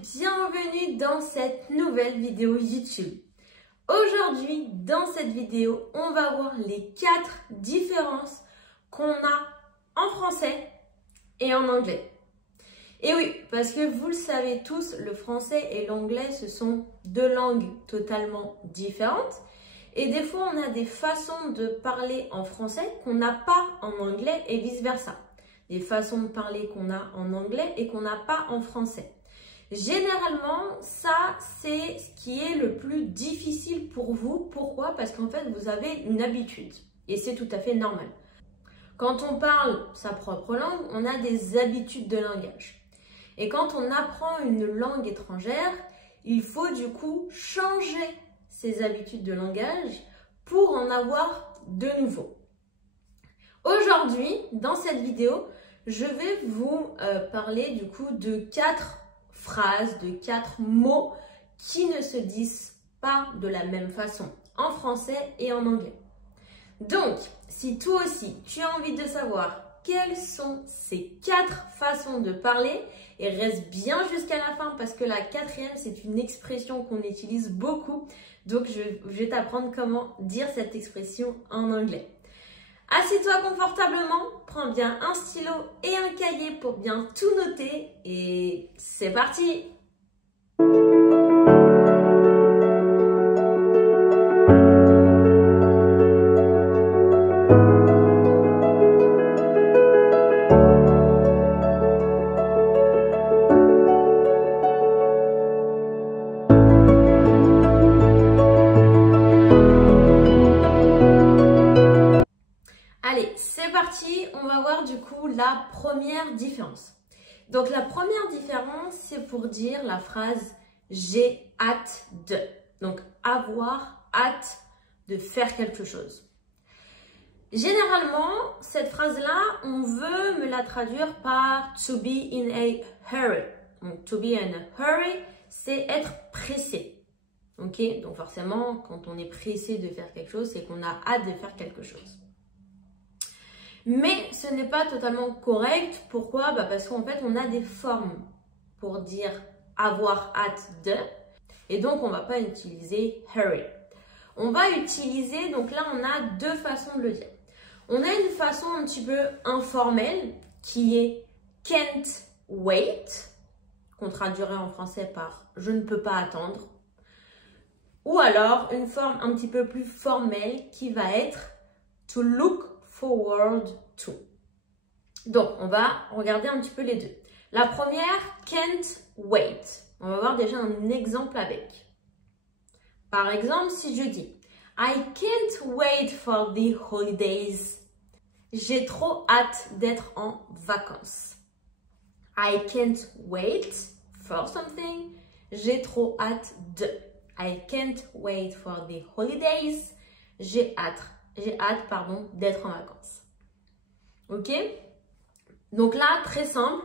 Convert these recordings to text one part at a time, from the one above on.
bienvenue dans cette nouvelle vidéo YouTube. Aujourd'hui, dans cette vidéo, on va voir les 4 différences qu'on a en français et en anglais. Et oui, parce que vous le savez tous, le français et l'anglais, ce sont deux langues totalement différentes. Et des fois, on a des façons de parler en français qu'on n'a pas en anglais et vice-versa. Des façons de parler qu'on a en anglais et qu'on n'a pas en français. Généralement, ça, c'est ce qui est le plus difficile pour vous. Pourquoi? Parce qu'en fait, vous avez une habitude. Et c'est tout à fait normal. Quand on parle sa propre langue, on a des habitudes de langage. Et quand on apprend une langue étrangère, il faut du coup changer ses habitudes de langage pour en avoir de nouveaux. Aujourd'hui, dans cette vidéo, je vais vous parler du coup de 4 phrases, de 4 mots qui ne se disent pas de la même façon en français et en anglais. Donc, si toi aussi tu as envie de savoir quelles sont ces 4 façons de parler, et reste bien jusqu'à la fin parce que la 4e, c'est une expression qu'on utilise beaucoup. Donc, je vais t'apprendre comment dire cette expression en anglais. Assieds-toi confortablement, prends bien un stylo et un cahier pour bien tout noter et c'est parti! Allez, c'est parti, on va voir du coup la première différence. Donc la première différence, c'est pour dire la phrase « j'ai hâte de ». Donc avoir hâte de faire quelque chose. Généralement, cette phrase-là, on veut me la traduire par « to be in a hurry ». Donc to be in a hurry, c'est être pressé. Ok? Donc forcément, quand on est pressé de faire quelque chose, c'est qu'on a hâte de faire quelque chose. Mais ce n'est pas totalement correct. Pourquoi? Parce qu'en fait, on a des formes pour dire avoir hâte de. Et donc, on ne va pas utiliser hurry. On va utiliser, donc là, on a 2 façons de le dire. On a une façon un petit peu informelle qui est can't wait, qu'on traduirait en français par je ne peux pas attendre. Ou alors, une forme un petit peu plus formelle qui va être to look forward to. Donc, on va regarder un petit peu les deux. La première, can't wait. On va voir déjà un exemple avec. Par exemple, si je dis I can't wait for the holidays. J'ai trop hâte d'être en vacances. I can't wait for something. J'ai trop hâte de. I can't wait for the holidays. J'ai hâte d'être en vacances. Ok? Donc là, très simple,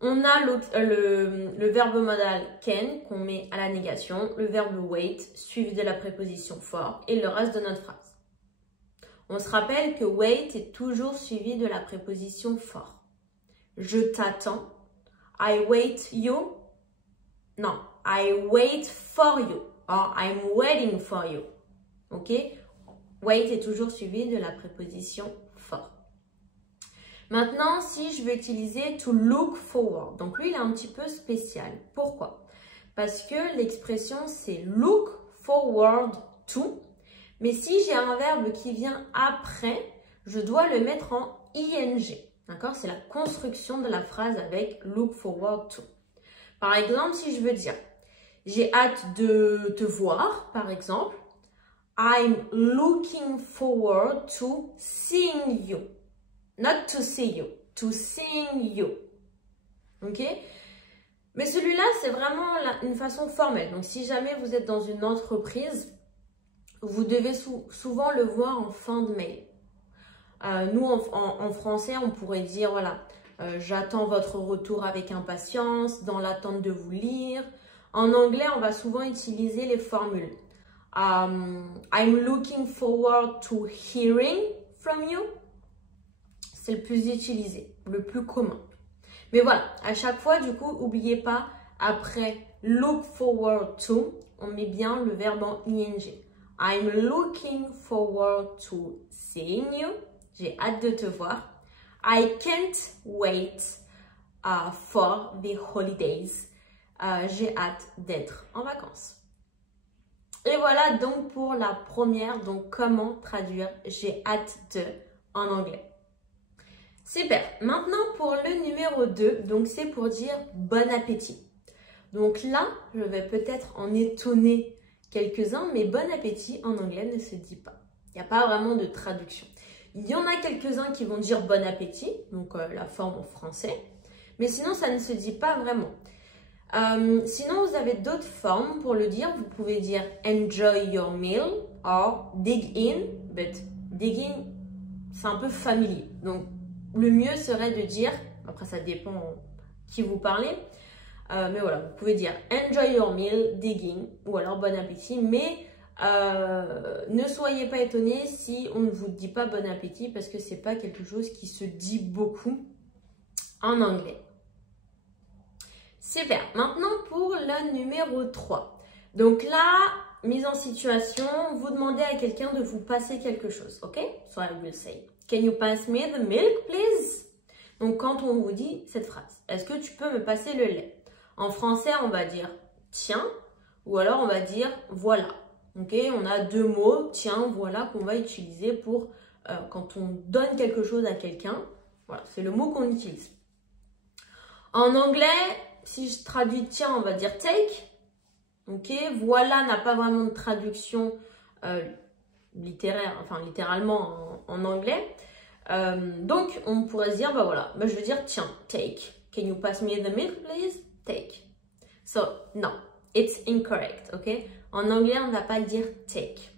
on a le verbe modal can qu'on met à la négation, le verbe wait suivi de la préposition for et le reste de notre phrase. On se rappelle que wait est toujours suivi de la préposition for. Je t'attends. I wait you. Non, I wait for you. Or I'm waiting for you. Ok? Wait est toujours suivi de la préposition for. Maintenant, si je veux utiliser to look forward, donc lui, il est un petit peu spécial. Pourquoi? Parce que l'expression, c'est look forward to. Mais si j'ai un verbe qui vient après, je dois le mettre en ing. D'accord? C'est la construction de la phrase avec look forward to. Par exemple, si je veux dire j'ai hâte de te voir, par exemple, I'm looking forward to seeing you. Not to see you, to seeing you. Ok? Mais celui-là, c'est vraiment une façon formelle. Donc, si jamais vous êtes dans une entreprise, vous devez souvent le voir en fin de mail. Nous, en français, on pourrait dire, voilà, j'attends votre retour avec impatience, dans l'attente de vous lire. En anglais, on va souvent utiliser les formules. I'm looking forward to hearing from you. C'est le plus utilisé, le plus commun. Mais voilà, à chaque fois, du coup, n'oubliez pas après look forward to, on met bien le verbe en ing. I'm looking forward to seeing you. J'ai hâte de te voir. I can't wait for the holidays. J'ai hâte d'être en vacances. Et voilà donc pour la première, donc comment traduire j'ai hâte de en anglais. Super. Maintenant pour le numéro 2, donc c'est pour dire bon appétit. Donc là, je vais peut-être en étonner quelques-uns, mais bon appétit en anglais ne se dit pas. Il n'y a pas vraiment de traduction. Il y en a quelques-uns qui vont dire bon appétit, donc la forme en français, mais sinon ça ne se dit pas vraiment. Sinon, vous avez d'autres formes pour le dire. Vous pouvez dire enjoy your meal or dig in, but dig in, c'est un peu familier. Donc, le mieux serait de dire, après ça dépend qui vous parlez, mais voilà, vous pouvez dire enjoy your meal, dig in, ou alors bon appétit, mais ne soyez pas étonnés si on ne vous dit pas bon appétit parce que c'est pas quelque chose qui se dit beaucoup en anglais. Super. Maintenant pour le numéro 3. Donc là, mise en situation, vous demandez à quelqu'un de vous passer quelque chose. Ok? So I will say, can you pass me the milk, please? Donc quand on vous dit cette phrase, est-ce que tu peux me passer le lait? En français, on va dire tiens, ou alors on va dire voilà. Ok? On a deux mots, tiens, voilà, qu'on va utiliser pour quand on donne quelque chose à quelqu'un. Voilà, c'est le mot qu'on utilise. En anglais, si je traduis tiens, on va dire take. Ok, voilà n'a pas vraiment de traduction littéraire, enfin littéralement en anglais. Donc on pourrait se dire, bah voilà, bah, je veux dire tiens, take. Can you pass me the milk, please? Take. So, no, it's incorrect, ok? En anglais, on ne va pas dire take.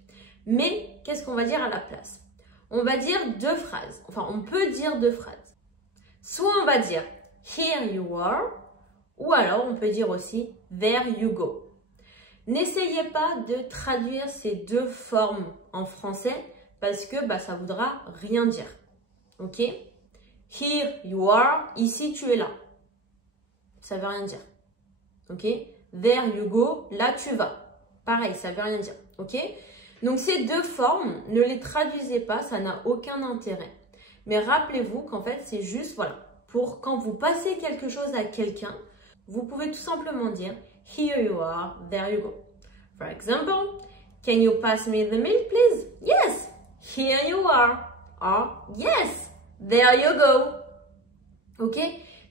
Mais qu'est-ce qu'on va dire à la place? On va dire deux phrases. Enfin, on peut dire deux phrases. Soit on va dire here you are, ou alors on peut dire aussi there you go. N'essayez pas de traduire ces deux formes en français parce que bah, ça voudra rien dire. Ok? Here you are, ici tu es là. Ça veut rien dire. Ok? There you go, là tu vas. Pareil, ça veut rien dire. Ok? Donc ces deux formes, ne les traduisez pas, ça n'a aucun intérêt. Mais rappelez-vous qu'en fait, c'est juste, voilà, pour quand vous passez quelque chose à quelqu'un, vous pouvez tout simplement dire here you are, there you go. For example, can you pass me the milk, please? Yes, here you are. Or yes, there you go. Ok?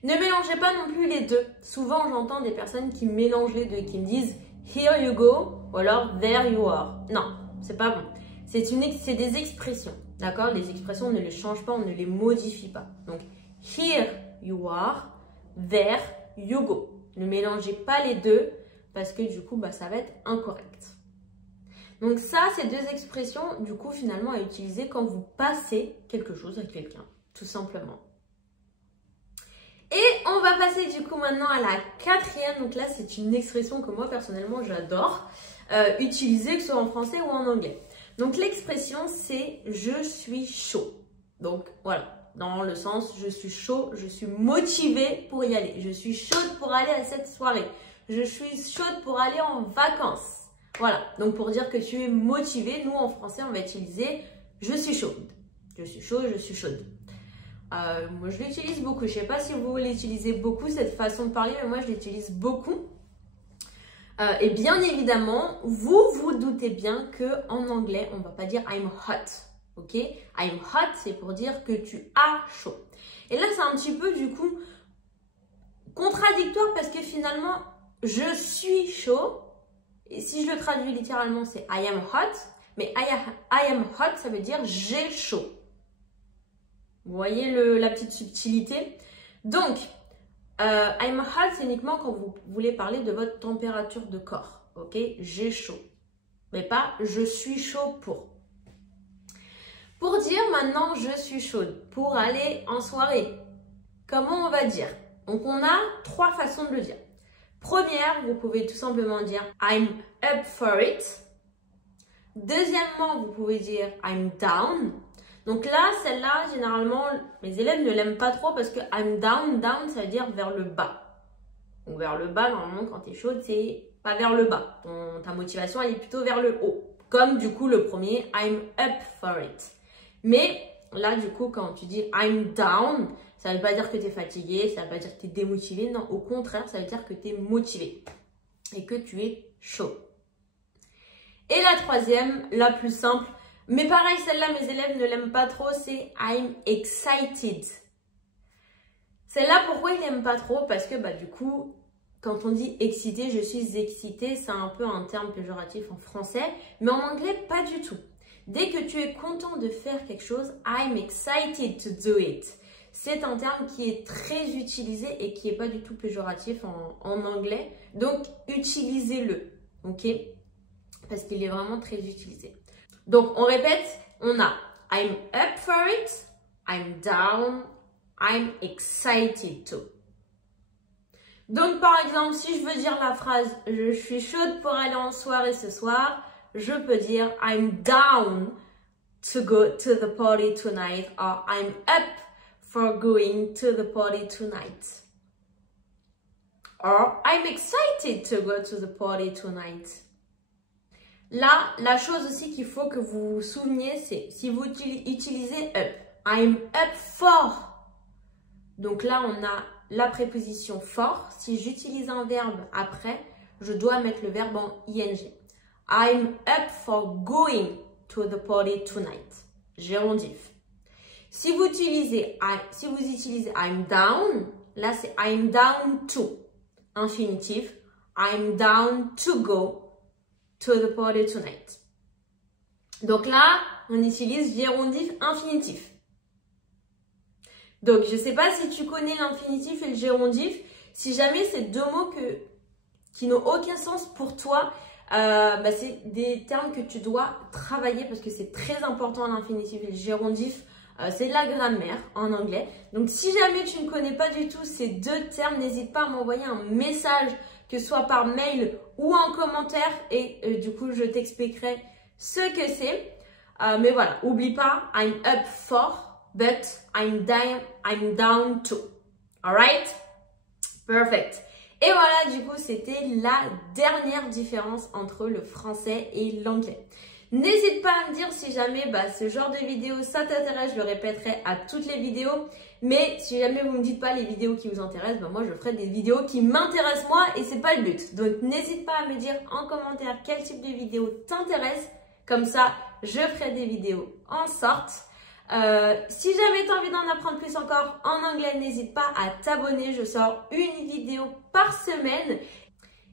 Ne mélangez pas non plus les deux. Souvent, j'entends des personnes qui mélangent les deux, qui me disent here you go ou alors there you are. Non, c'est pas bon. C'est des expressions. D'accord? Les expressions, on ne les change pas, on ne les modifie pas. Donc, here you are, there you go. Ne mélangez pas les deux parce que du coup, bah, ça va être incorrect. Donc ça, c'est deux expressions, du coup, finalement, à utiliser quand vous passez quelque chose à quelqu'un, tout simplement. Et on va passer du coup maintenant à la quatrième. Donc là, c'est une expression que moi, personnellement, j'adore utiliser, que ce soit en français ou en anglais. Donc l'expression, c'est « je suis chaud ». Donc voilà, dans le sens « je suis chaud », je suis motivée pour y aller. Je suis chaude pour aller à cette soirée. Je suis chaude pour aller en vacances. Voilà, donc pour dire que tu es motivé, nous en français, on va utiliser « je suis chaude ». Je suis chaude, je suis chaude. Moi, je l'utilise beaucoup. Je ne sais pas si vous l'utilisez beaucoup, cette façon de parler, mais moi, je l'utilise beaucoup. Et bien évidemment, vous vous doutez bien qu'en anglais, on ne va pas dire « I'm hot ». Ok? « I'm hot », c'est pour dire que tu as chaud. Et là, c'est un petit peu, du coup, contradictoire parce que finalement, « je suis chaud ». Et si je le traduis littéralement, c'est « I am hot ». Mais I am hot, ça veut dire « j'ai chaud ». Vous voyez la petite subtilité? Donc, I'm hot, c'est uniquement quand vous voulez parler de votre température de corps. Ok? J'ai chaud. Mais pas je suis chaud pour. Pour dire maintenant je suis chaude, pour aller en soirée, comment on va dire? Donc, on a trois façons de le dire. Première, vous pouvez tout simplement dire I'm up for it. Deuxièmement, vous pouvez dire I'm down. Donc là, celle-là, généralement, mes élèves ne l'aiment pas trop parce que I'm down, down, ça veut dire vers le bas. Donc vers le bas, normalement, quand tu es chaude, c'est pas vers le bas. Ta motivation, elle est plutôt vers le haut. Comme du coup, le premier, I'm up for it. Mais là, du coup, quand tu dis I'm down, ça ne veut pas dire que tu es fatigué, ça ne veut pas dire que tu es démotivé. Non, au contraire, ça veut dire que tu es motivé et que tu es chaud. Et la troisième, la plus simple, mais pareil, celle-là, mes élèves ne l'aiment pas trop, c'est I'm excited. Celle-là, pourquoi ils n'aiment pas trop? Parce que du coup, quand on dit excité, je suis excitée, c'est un peu un terme péjoratif en français, mais en anglais, pas du tout. Dès que tu es content de faire quelque chose, I'm excited to do it. C'est un terme qui est très utilisé et qui n'est pas du tout péjoratif en anglais. Donc, utilisez-le, ok? Parce qu'il est vraiment très utilisé. Donc, on répète, on a I'm up for it, I'm down, I'm excited to. Donc, par exemple, si je veux dire la phrase « Je suis chaude pour aller en soirée ce soir », je peux dire « I'm down to go to the party tonight » or « I'm up for going to the party tonight » or « I'm excited to go to the party tonight ». Là, la chose aussi qu'il faut que vous vous souveniez, c'est si vous utilisez « up », « I'm up for ». Donc là, on a la préposition for. Si j'utilise un verbe après, je dois mettre le verbe en ing. I'm up for going to the party tonight. Gérondif. Si vous utilisez I'm down, là c'est I'm down to. Infinitif. I'm down to go to the party tonight. Donc là, on utilise gérondif infinitif. Donc, je ne sais pas si tu connais l'infinitif et le gérondif. Si jamais c'est deux mots qui n'ont aucun sens pour toi, c'est des termes que tu dois travailler parce que c'est très important l'infinitif et le gérondif. C'est de la grammaire en anglais. Donc, si jamais tu ne connais pas du tout ces deux termes, n'hésite pas à m'envoyer un message, que ce soit par mail ou en commentaire. Et du coup, je t'expliquerai ce que c'est. Mais voilà, oublie pas, I'm up for. But I'm down to. Alright? Perfect. Et voilà, du coup, c'était la dernière différence entre le français et l'anglais. N'hésite pas à me dire si jamais ce genre de vidéo, ça t'intéresse. Je le répéterai à toutes les vidéos. Mais si jamais vous ne me dites pas les vidéos qui vous intéressent, moi, je ferai des vidéos qui m'intéressent moi et c'est pas le but. Donc, n'hésite pas à me dire en commentaire quel type de vidéo t'intéresse. Comme ça, je ferai des vidéos en sorte. Si jamais tu as envie d'en apprendre plus encore en anglais, n'hésite pas à t'abonner. Je sors une vidéo par semaine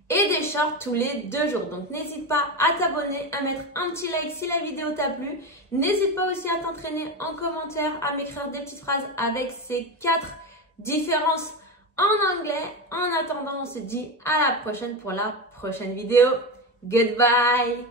et des shorts tous les 2 jours. Donc, n'hésite pas à t'abonner, à mettre un petit like si la vidéo t'a plu. N'hésite pas aussi à t'entraîner en commentaire, à m'écrire des petites phrases avec ces 4 différences en anglais. En attendant, on se dit à la prochaine pour la prochaine vidéo. Goodbye!